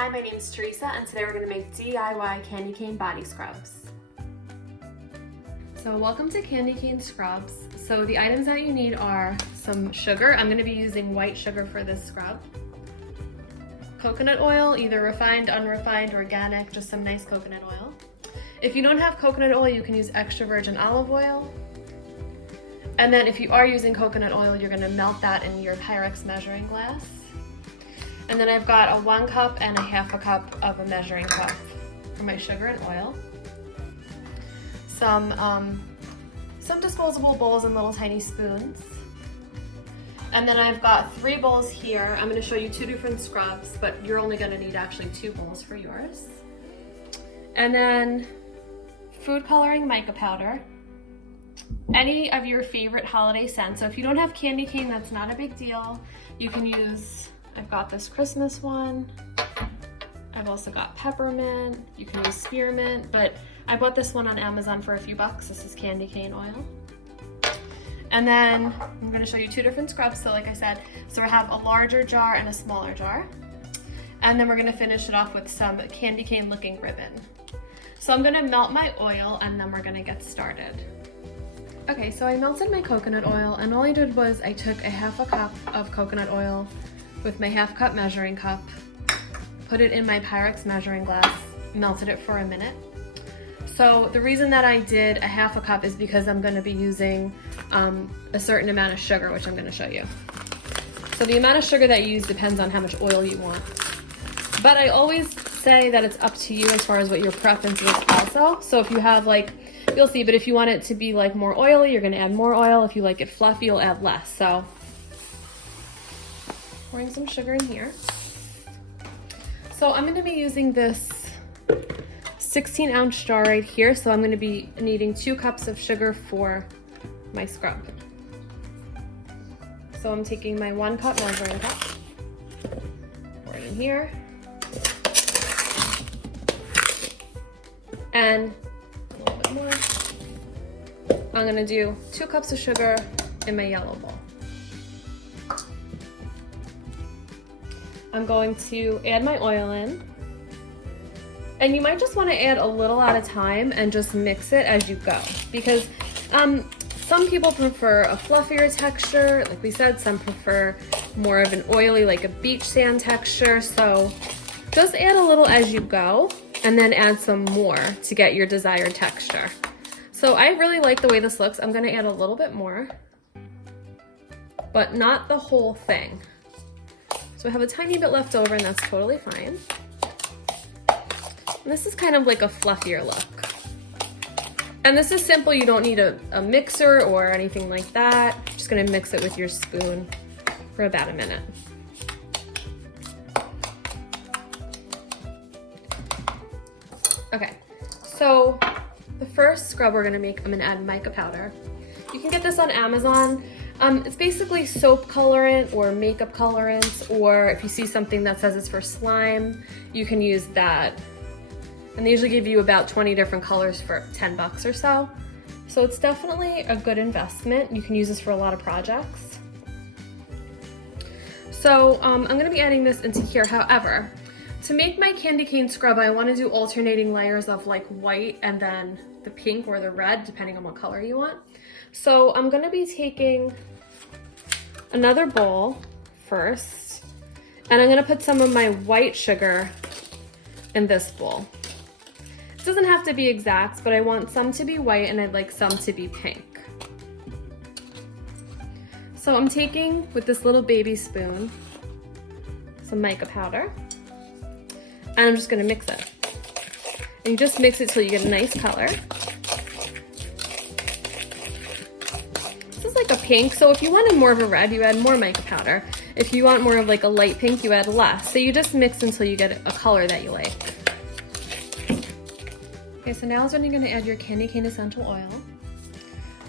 Hi, my name is Teresa, and today we're going to make DIY candy cane body scrubs. So welcome to Candy Cane Scrubs. So the items that you need are some sugar. I'm going to be using white sugar for this scrub. Coconut oil, either refined, unrefined, organic, just some nice coconut oil. If you don't have coconut oil, you can use extra virgin olive oil. And then if you are using coconut oil, you're going to melt that in your Pyrex measuring glass. And then I've got a 1 cup and a half a cup of a measuring cup for my sugar and oil. Some disposable bowls and little tiny spoons. And then I've got 3 bowls here. I'm going to show you 2 different scrubs, but you're only going to need actually 2 bowls for yours. And then food coloring mica powder. Any of your favorite holiday scents. So if you don't have candy cane, that's not a big deal. You can use, I've got this Christmas one. I've also got peppermint. You can use spearmint, but I bought this one on Amazon for a few bucks. This is candy cane oil. And then I'm gonna show you 2 different scrubs. So like I said, so I have a larger jar and a smaller jar. And then we're gonna finish it off with some candy cane looking ribbon. So I'm gonna melt my oil and then we're gonna get started. Okay, so I melted my coconut oil, and all I did was I took a half a cup of coconut oil with my half cup measuring cup, put it in my Pyrex measuring glass, melted it for a minute. So the reason that I did a half a cup is because I'm going to be using a certain amount of sugar, which I'm going to show you. So the amount of sugar that you use depends on how much oil you want. But I always say that it's up to you as far as what your preference is also. So if you have like, you'll see, but if you want it to be like more oily, you're going to add more oil. If you like it fluffy, you'll add less. So pouring some sugar in here. So I'm going to be using this 16-ounce jar right here. So I'm going to be needing 2 cups of sugar for my scrub. So I'm taking my 1 cup measuring cup, pour it in here, and a little bit more. I'm going to do 2 cups of sugar in my yellow bowl. I'm going to add my oil in. And you might just want to add a little at a time and just mix it as you go. Because some people prefer a fluffier texture. Like we said, some prefer more of an oily, like a beach sand texture. So just add a little as you go and then add some more to get your desired texture. So I really like the way this looks. I'm going to add a little bit more, but not the whole thing. So I have a tiny bit left over, and that's totally fine. And this is kind of like a fluffier look. And this is simple. You don't need a mixer or anything like that. Just going to mix it with your spoon for about a minute. Okay, so the first scrub we're going to make, I'm going to add mica powder. You can get this on Amazon. It's basically soap colorant or makeup colorant, or if you see something that says it's for slime, you can use that. And they usually give you about 20 different colors for 10 bucks or so. So it's definitely a good investment. You can use this for a lot of projects. So I'm going to be adding this into here. However, to make my candy cane scrub, I want to do alternating layers of like white and then the pink or the red, depending on what color you want. So I'm going to be taking another bowl first, and I'm going to put some of my white sugar in this bowl. It doesn't have to be exact, but I want some to be white and I'd like some to be pink. So I'm taking, with this little baby spoon, some mica powder, and I'm just going to mix it. And you just mix it till you get a nice color. This is like a pink, so if you wanted more of a red, you add more mica powder. If you want more of like a light pink, you add less. So you just mix until you get a color that you like. Okay, so now is when you're going to add your candy cane essential oil.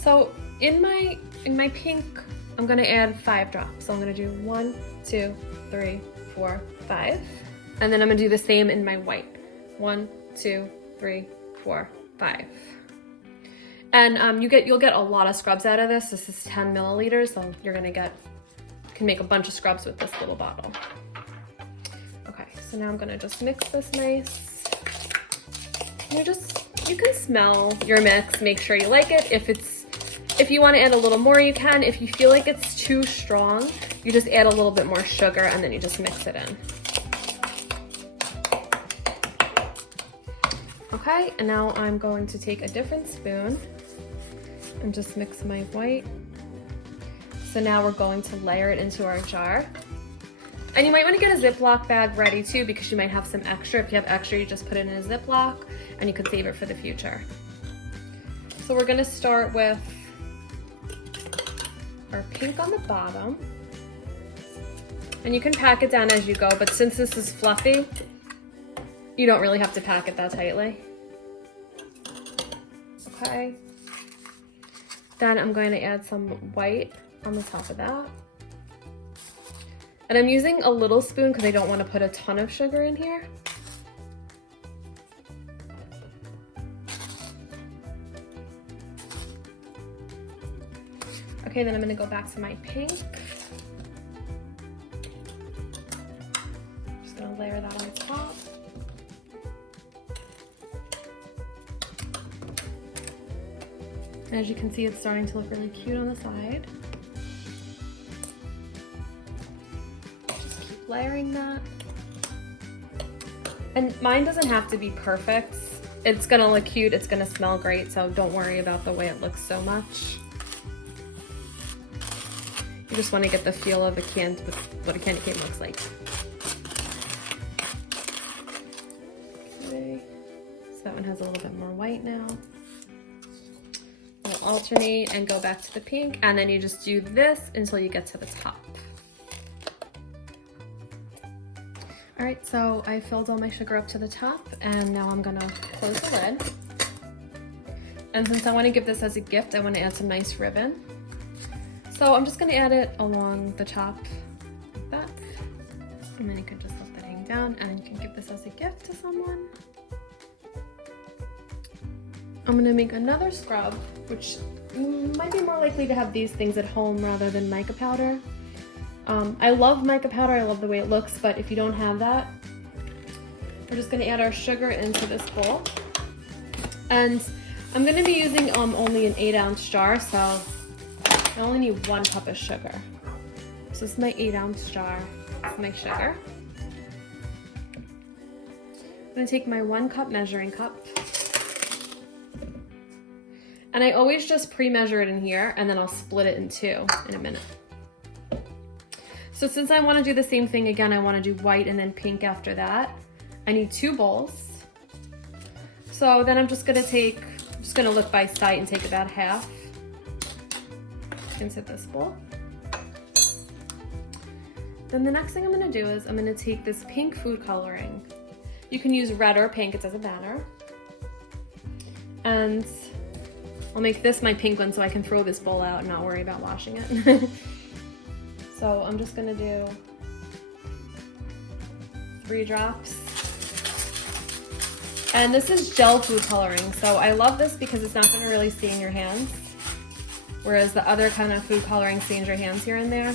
So in my pink, I'm going to add 5 drops. So I'm going to do 1, 2, 3, 4, 5. And then I'm going to do the same in my white. 1, 2, 3, 4, 5. And you'll get a lot of scrubs out of this. This is 10 milliliters, so you can make a bunch of scrubs with this little bottle. Okay, So now I'm gonna just mix this nice. You can smell your mix, make sure you like it. If you want to add a little more, you can. If you feel like it's too strong, you just add a little bit more sugar and then you just mix it in. Okay, and now I'm going to take a different spoon and just mix my white. So now we're going to layer it into our jar. And you might want to get a Ziploc bag ready too, because you might have some extra. If you have extra, you just put it in a Ziploc and you can save it for the future. So we're gonna start with our pink on the bottom. And you can pack it down as you go, but since this is fluffy, you don't really have to pack it that tightly. Okay. Then I'm going to add some white on the top of that. And I'm using a little spoon because I don't want to put a ton of sugar in here. Okay, then I'm going to go back to my pink. Just going to layer that on top. And as you can see, it's starting to look really cute on the side. Just keep layering that. And mine doesn't have to be perfect. It's gonna look cute, it's gonna smell great, so don't worry about the way it looks so much. You just want to get the feel of what a candy cane looks like. Okay, so that one has a little bit more white now. We'll alternate and go back to the pink, and then you just do this until you get to the top. All right, so I filled all my sugar up to the top, and now I'm gonna close the lid. And since I want to give this as a gift, I want to add some nice ribbon. So I'm just gonna add it along the top like that. And then you can just let that hang down, and you can give this as a gift to someone. I'm gonna make another scrub, which might be more likely to have these things at home rather than mica powder. I love mica powder, I love the way it looks, but if you don't have that, we're just gonna add our sugar into this bowl. And I'm gonna be using only an 8-ounce jar, so I only need 1 cup of sugar. So this is my 8-ounce jar, this is my sugar. I'm gonna take my 1 cup measuring cup. And I always just pre-measure it in here, and then I'll split it in 2 in a minute. So since I want to do the same thing again, I want to do white and then pink after that. I need 2 bowls. So then I'm just gonna look by sight and take about half into this bowl. Then the next thing I'm gonna do is I'm gonna take this pink food coloring. You can use red or pink, it doesn't matter. And I'll make this my pink one so I can throw this bowl out and not worry about washing it. So I'm just gonna do 3 drops. And this is gel food coloring, so I love this because it's not gonna really stain your hands, whereas the other kind of food coloring stains your hands here and there.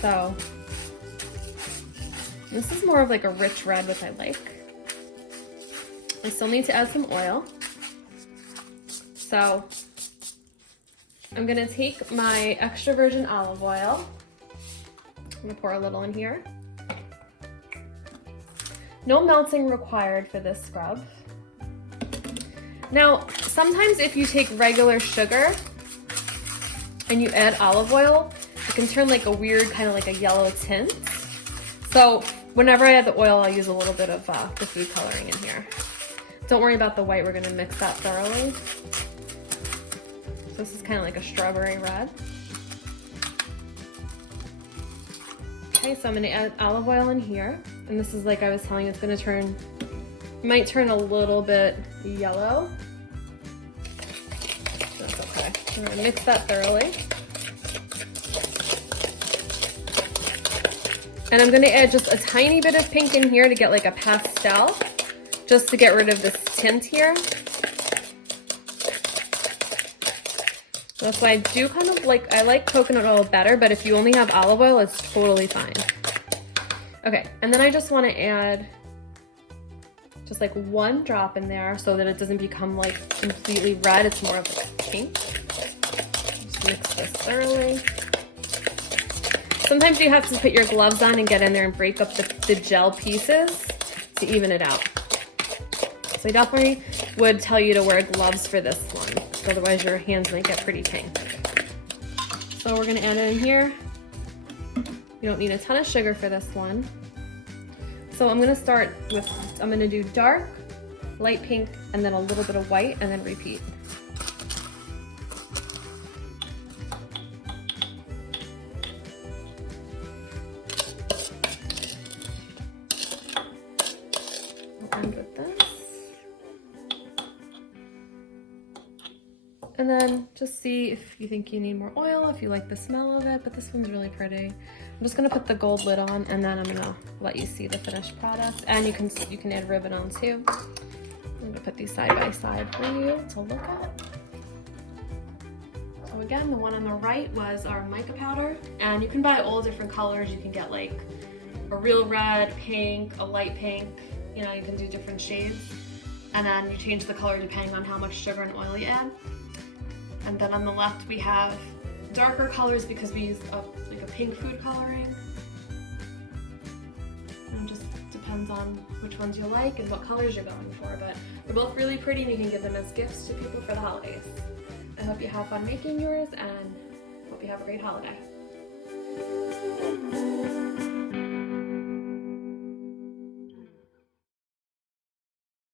So this is more of like a rich red, which I like. I still need to add some oil. So I'm gonna take my extra virgin olive oil. I'm gonna pour a little in here. No melting required for this scrub. Now, sometimes if you take regular sugar and you add olive oil, it can turn like a weird kind of like a yellow tint. So whenever I add the oil, I'll use a little bit of the food coloring in here. Don't worry about the white, we're gonna mix that thoroughly. So this is kind of like a strawberry red. Okay, so I'm gonna add olive oil in here. And this is, like I was telling you, it's gonna might turn a little bit yellow. That's okay. I'm gonna mix that thoroughly. And I'm gonna add just a tiny bit of pink in here to get like a pastel, just to get rid of this tint here. That's why I do kind of like, I like coconut oil better, but if you only have olive oil, it's totally fine. Okay, and then I just want to add just like 1 drop in there so that it doesn't become like completely red. It's more of like pink. Just mix this thoroughly. Sometimes you have to put your gloves on and get in there and break up the gel pieces to even it out. So I definitely would tell you to wear gloves for this one, otherwise your hands might get pretty pink. So we're gonna add it in here. You don't need a ton of sugar for this one. So I'm gonna start with, I'm gonna do dark, light pink, and then a little bit of white, and then repeat. End with this. And then just see if you think you need more oil, if you like the smell of it, but this one's really pretty. I'm just gonna put the gold lid on, and then I'm gonna let you see the finished product. And you can add ribbon on too. I'm gonna put these side by side for you to look at. So again, the one on the right was our mica powder, and you can buy all different colors. You can get like a real red, pink, a light pink, you know, you can do different shades. And then you change the color depending on how much sugar and oil you add. And then on the left we have darker colors because we use like a pink food coloring. And it just depends on which ones you like and what colors you're going for. But they're both really pretty and you can give them as gifts to people for the holidays. I hope you have fun making yours and hope you have a great holiday.